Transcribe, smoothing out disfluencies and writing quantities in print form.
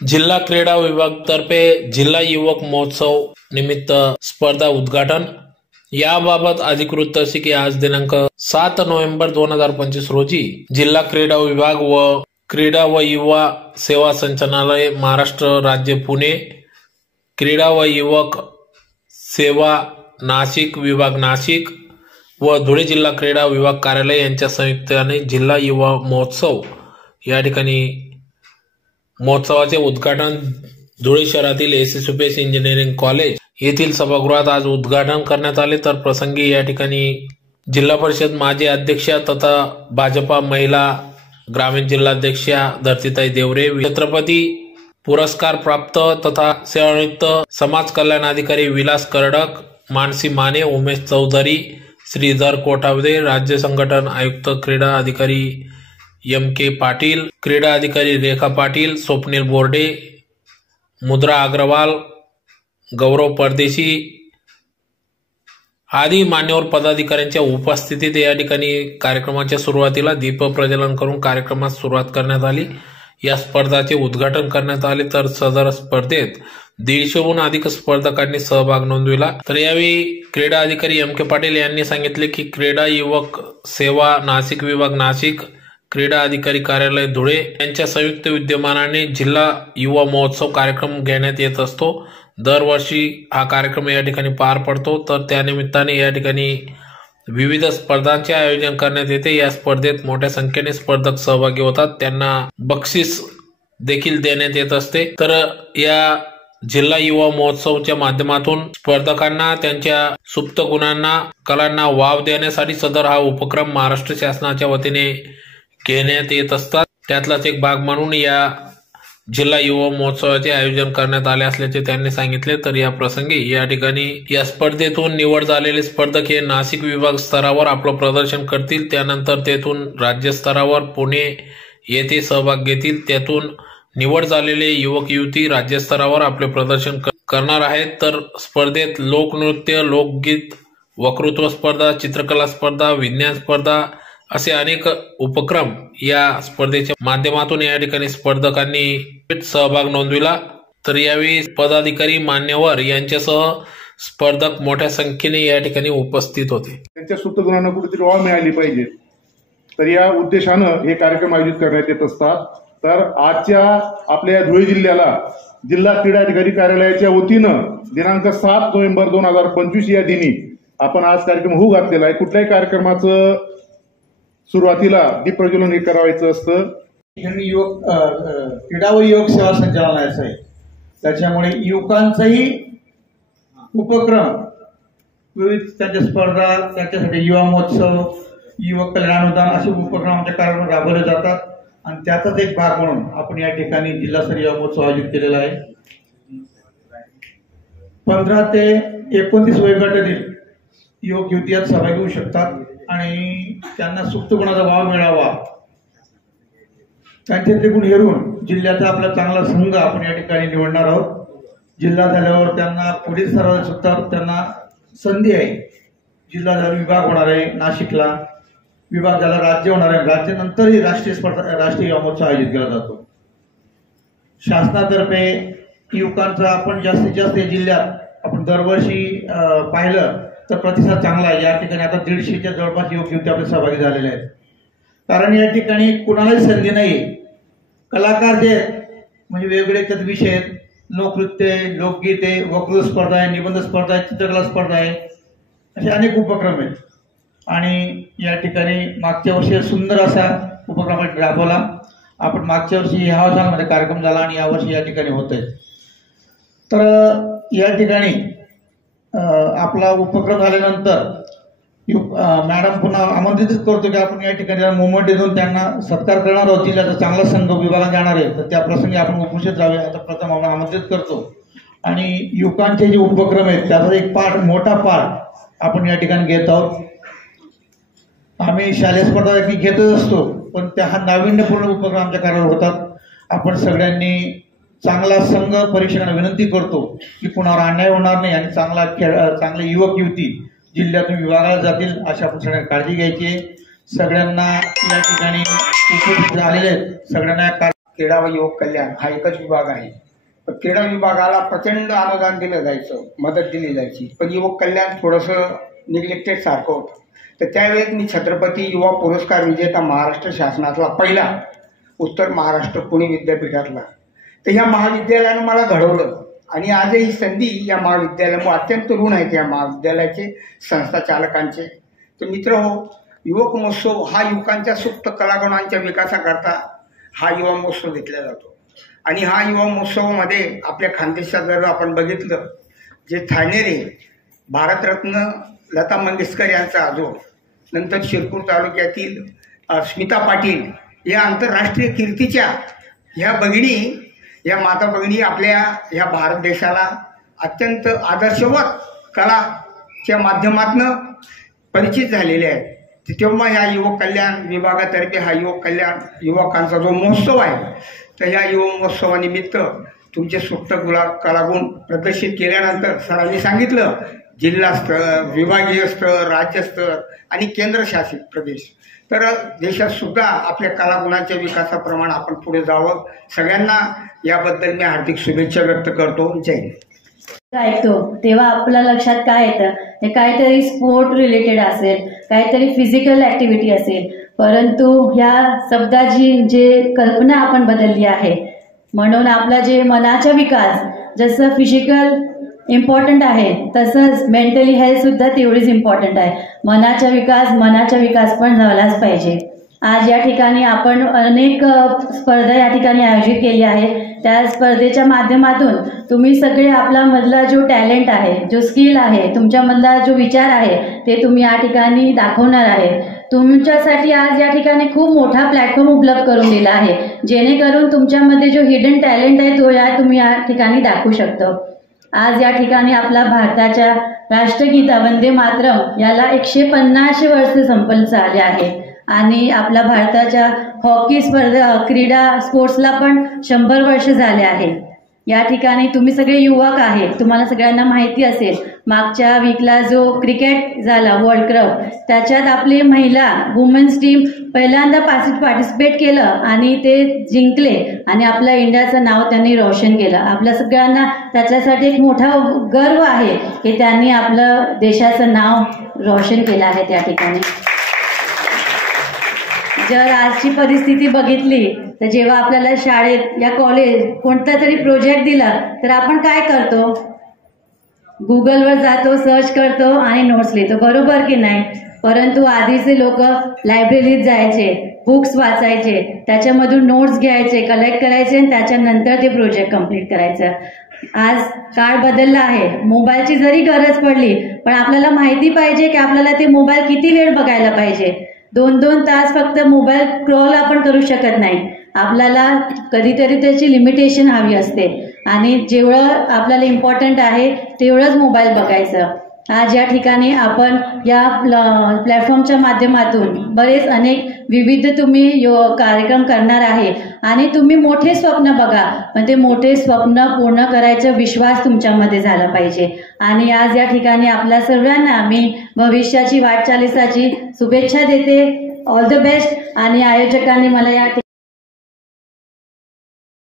जिल्हा क्रीडा विभागातर्फे जिल्हा युवक महोत्सव निमित्त स्पर्धा उद्घाटन याबाबत अधिकृत अशी की आज दिनांक 7 नोव्हेंबर 2025 रोजी जिल्हा क्रीडा विभाग व क्रीडा व युवा सेवा संचालनालय महाराष्ट्र राज्य पुणे क्रीडा व युवक सेवा नाशिक विभाग नाशिक व धुळे जिल्हा क्रीडा विभाग कार्यालय यांच्या संयुक्ताने जिल्हा युवा महोत्सव या ठिकाणी महोत्सवाचे उद्घाटन धुळे शहरातील एसएसपीएस इंजिनिअरिंग कॉलेज येथील सभागृहात आज उद्घाटन करण्यात आले। तर प्रसंगी या ठिकाणी जिल्हा परिषद माजी अध्यक्षा तथा भाजपा महिला ग्रामीण जिल्हाध्यक्षा धरतीताई देवरे, छत्रपती पुरस्कार प्राप्त तथा सेवानिवृत्त समाज कल्याण अधिकारी विलास करडक, मानसी माने, उमेश चौधरी, श्रीधर कोठावदे, राज्य संघटन आयुक्त क्रीडा अधिकारी एम.के. पाटील, क्रीडा अधिकारी रेखा पाटील, स्वप्नील बोर्डे, मुद्रा अग्रवाल, गौरव परदेशी आदी मान्यवर पदाधिकाऱ्यांच्या उपस्थितीत या ठिकाणी कार्यक्रमाच्या सुरुवातीला दीप प्रज्वलन करून कार्यक्रमास सुरुवात करण्यात आली। या स्पर्धाचे उद्घाटन करण्यात आले। तर सदर स्पर्धेत 150हून अधिक स्पर्धकांनी सहभाग नोंदविला। तर यावेळी क्रीडा अधिकारी एम.के. पाटील यांनी सांगितले की क्रीडा युवक सेवा नाशिक विभाग नाशिक क्रीडा अधिकारी कार्यालय धुळे यांच्या संयुक्त विद्यमानाने जिल्हा युवा महोत्सव कार्यक्रम घेण्यात येत असतो। दरवर्षी हा कार्यक्रम या ठिकाणी पार पडतो। तर त्यानिमित्ताने या ठिकाणी विविध स्पर्धांचे आयोजन करण्यात येते। या स्पर्धेत मोठ्या संख्येने स्पर्धक सहभागी होतात, त्यांना बक्षीस देखील देण्यात येत असते। तर या जिल्हा युवा महोत्सवच्या माध्यमातून स्पर्धकांना त्यांच्या सुप्त गुणांना कलांना वाव देण्यासाठी सदर हा उपक्रम महाराष्ट्र शासनाच्या वतीने घेण्यात येत असतात। त्यातलाच एक भाग म्हणून या जिल्हा युवा महोत्सवाचे आयोजन करण्यात आले असल्याचे त्यांनी सांगितले। तर या प्रसंगी या ठिकाणी या स्पर्धेतून निवड झालेले स्पर्धक हे नाशिक विभाग स्तरावर आपलं प्रदर्शन करतील, त्यानंतर तेथून राज्य स्तरावर पुणे येथे सहभाग घेतील, त्यातून निवड झालेले युवक युवती राज्य स्तरावर आपले प्रदर्शन करणार आहेत। तर स्पर्धेत लोकनृत्य, लोकगीत, वक्तृत्व स्पर्धा, चित्रकला स्पर्धा, विज्ञान स्पर्धा असे अनेक उपक्रम या स्पर्धेच्या माध्यमातून या ठिकाणी स्पर्धकांनी सहभाग नोंदविला। तर यावेळी पदाधिकारी मान्यवर यांच्यासह स्पर्धक मोठ्या संख्येने या ठिकाणी उपस्थित होते। त्यांच्या सुप्त गुणांना कुठेतरी वाव मिळाली पाहिजे, तर या उद्देशानं हे कार्यक्रम आयोजित करण्यात येत असतात। तर आजच्या आपल्या धुळे जिल्ह्याला जिल्हा क्रीडा अधिकारी कार्यालयाच्या वतीनं दिनांक 7 नोव्हेंबर 2025 या दिनी आपण आज कार्यक्रम होऊ घातलेला आहे। कुठल्याही कार्यक्रमाचं सुरुवातीला दीप प्रज्वलन हे करायचं असतं। युवक क्रीडा व युवक सेवा संचालनालयाचं आहे, त्याच्यामुळे युवकांचाही उपक्रम विविध त्यांच्या स्पर्धा, त्याच्यासाठी युवा महोत्सव, युवक कल्याण अनुदान असे उपक्रम आमच्या कार्यक्रम राबवले जातात आणि त्याचाच एक भाग म्हणून आपण या ठिकाणी जिल्हास्तरीय युवा महोत्सव आयोजित केलेला आहे। 15 ते 29 वयोगटातील युवक युवती यात सहभागी होऊ शकतात आणि त्यांना सुप्त गुणाचा वाव मिळावा, त्यांच्यातले गुण हेरून जिल्ह्याचा आपला चांगला संघ आपण या ठिकाणी निवडणार आहोत। जिल्हा झाल्यावर त्यांना पुढील स्तरावर सुद्धा त्यांना संधी आहे। जिल्हा झाला विभाग होणार आहे नाशिकला, विभाग झाला राज्य होणार आहे, राज्यानंतरही राष्ट्रीय स्पर्धा राष्ट्रीय युवा महोत्सव आयोजित केला जातो। शासनातर्फे युवकांचा आपण जास्तीत जास्त जिल्ह्यात आपण दरवर्षी पाहिलं तर प्रतिसाद चांगला आहे। या ठिकाणी आता 150च्या जवळपास युवक युवती आपले सहभागी झालेले आहेत, कारण या ठिकाणी कुणालाही संधी नाही। कलाकार जे म्हणजे वेगवेगळे विषय आहेत, लोकनृत्य, लोकगीत आहे, वक्तृत्व स्पर्धा आहे, निबंध स्पर्धा आहे, चित्रकला स्पर्धा आहे, असे अनेक उपक्रम आहेत। आणि या ठिकाणी मागच्या वर्षी सुंदर असा उपक्रम राबवला आपण। मागच्या वर्षी ह्या सालामध्ये कार्यक्रम झाला आणि यावर्षी या ठिकाणी होत आहे। तर या ठिकाणी आपला उपक्रम झाल्यानंतर मॅडम पुन्हा आमंत्रित करतो की आपण या ठिकाणी मुवमेंट देऊन त्यांना सत्कार करणार आहोत। जिल्ह्याचा चांगला संघ विभागात जाणार आहे, तर त्या प्रसंगी आपण उपस्थित राहावे आता प्रथम आपण आमंत्रित करतो। आणि युवकांचे जे उपक्रम आहेत त्याचा एक मोठा पार्ट आपण या ठिकाणी घेत आहोत। आम्ही शालेय स्पर्धा घेतच असतो, पण त्या हा नाविन्यपूर्ण उपक्रम आमच्या कार्यालयात होतात। आपण सगळ्यांनी चांगला संघ परीक्षकांना विनंती करतो की कुणावर अन्याय होणार नाही आणि चांगले युवक युवती जिल्ह्यातून विभागाला जातील अशा आपण सगळ्यांना काळजी घ्यायची आहे। सगळ्यांना या ठिकाणी उपस्थित झालेले सगळ्यांना क्रीडा व युवक कल्याण हा एकच विभाग आहे. पण क्रीडा विभागाला प्रचंड अनुदान दिलं जायचं, मदत दिली जायची, पण युवक कल्याण थोडंसं निग्लेक्टेड सारखं होतं. तर त्यावेळेस मी छत्रपती युवा पुरस्कार विजेता महाराष्ट्र शासनातला पहिला उत्तर महाराष्ट्र पुणे विद्यापीठातला, तर ह्या महाविद्यालयानं मला घडवलं आणि आजही संधी या महाविद्यालयामुळे अत्यंत ऋण आहेत या महाविद्यालयाचे, संस्था चालकांचे. तर मित्र हो, युवक महोत्सव हा युवकांच्या सुप्त कलागुणांच्या विकासाकरता हा युवा महोत्सव घेतला जातो. आणि हा युवा महोत्सवामध्ये आपल्या खानदेशात जर आपण बघितलं, जे ठाणेरे भारतरत्न लता मंगेशकर यांचा आजो, नंतर शिरपूर तालुक्यातील स्मिता पाटील या आंतरराष्ट्रीय कीर्तीच्या ह्या भगिनी, या माता भगिनी आपल्या ह्या भारत देशाला अत्यंत आदर्शवत कलाच्या माध्यमातून परिचित झालेले आहेत. तेव्हा ह्या युवक कल्याण विभागातर्फे हा युवक कल्याण युवकांचा जो महोत्सव आहे, तर ह्या युवा महोत्सवानिमित्त तुमचे सुप्त कलागुण प्रदर्शित केल्यानंतर सरांनी सांगितलं जिल्हा स्तर, विभागीय स्तर, राज्यस्तर आणि केंद्रशासित प्रदेश, तर देशात सुद्धा आपल्या कलागुणांच्या विकासाप्रमाणे आपण पुढे जावं. सगळ्यांना याबद्दल मी हार्दिक शुभेच्छा व्यक्त करतो. जय हिंद. ऐकतो तेव्हा आपल्या लक्षात काय येतं, हे काहीतरी स्पोर्ट रिलेटेड असेल, काहीतरी फिजिकल ऍक्टिव्हिटी असेल, परंतु ह्या शब्दाची जे कल्पना आपण बदलली आहे, म्हणून आपला जे मनाचा विकास जसं फिजिकल इम्पॉर्टंट आहे तसंच मेंटली हेल्थ सुद्धा तेवढीच इम्पॉर्टंट आहे. मनाचा विकास पण झालाच पाहिजे. आज या ठिकाणी आपण अनेक स्पर्धा या ठिकाणी आयोजित केली आहे. त्या स्पर्धेच्या माध्यमातून तुम्ही सगळे आपला मधला जो टॅलेंट आहे, जो स्किल आहे, तुमच्यामधला जो विचार आहे ते तुम्ही या ठिकाणी दाखवणार आहे. तुमच्यासाठी आज या ठिकाणी खूप मोठा प्लॅटफॉर्म उपलब्ध करून दिला आहे, जेणेकरून तुमच्यामध्ये जो हिडन टॅलेंट आहे तो तुम्ही या ठिकाणी दाखवू शकतो. आज या ठिकाणी आपला भारताच्या राष्ट्रगीता वंदे मातरम याला 150 वर्ष संपन्न झाले आहे आणि आपल्या भारताच्या हॉकी स्पर्धा क्रीडा स्पोर्ट्सला पण 100 वर्ष झाले आहे. या ठिकाणी तुम्ही सगळे युवक आहेत, तुम्हाला सगळ्यांना माहिती असेल मागच्या वीकला जो क्रिकेट झाला वर्ल्ड कप, त्याच्यात आपली महिला वुमेन्स टीम पहिल्यांदा पार्टिसिपेट केलं आणि ते जिंकले आणि आपल्या इंडियाचं नाव त्यांनी रोशन केलं. आपल्या सगळ्यांना त्याच्यासाठी एक मोठा गर्व आहे की त्यांनी आपलं देशाचं नाव रोशन केलं आहे. त्या ठिकाणी जर आजची परिस्थिती बघितली तर जेव्हा आपल्याला शाळेत या कॉलेज कोणता तरी प्रोजेक्ट दिला तर आपण काय करतो, गुगलवर जातो, सर्च करतो आणि नोट्स लिहितो, बरोबर की नाही. परंतु आधीचे लोक लायब्ररीत जायचे, बुक्स वाचायचे, त्याच्यामधून नोट्स घ्यायचे, कलेक्ट करायचे आणि त्याच्यानंतर ते प्रोजेक्ट कंप्लीट करायचं. आज काळ बदलला आहे, मोबाईलची जरी गरज पडली पण आपल्याला माहिती पाहिजे की आपल्याला ते मोबाईल किती वेळ बघायला पाहिजे. 2-2 तास फक्त मोबाईल स्क्रॉल आपण करू शकत नाही. आपल्याला कधीतरी त्याची लिमिटेशन हवी असते आणि जेवढं आपल्याला इम्पॉर्टंट आहे तेवढंच मोबाईल बघायचं. आज या ठिकाणी आपण या प्लॅटफॉर्मच्या माध्यमातून बरेच अनेक विविध तुम्ही कार्यक्रम करणार आहे आणि तुम्ही मोठे स्वप्न बघा, पण ते मोठे स्वप्न पूर्ण करायचा विश्वास तुमच्यामध्ये झाला पाहिजे. आणि आज या ठिकाणी आपल्या सर्वांना मी भविष्याची वाटचालीसाठी शुभेच्छा देते. All the best. आणि आयोजकांनी मला या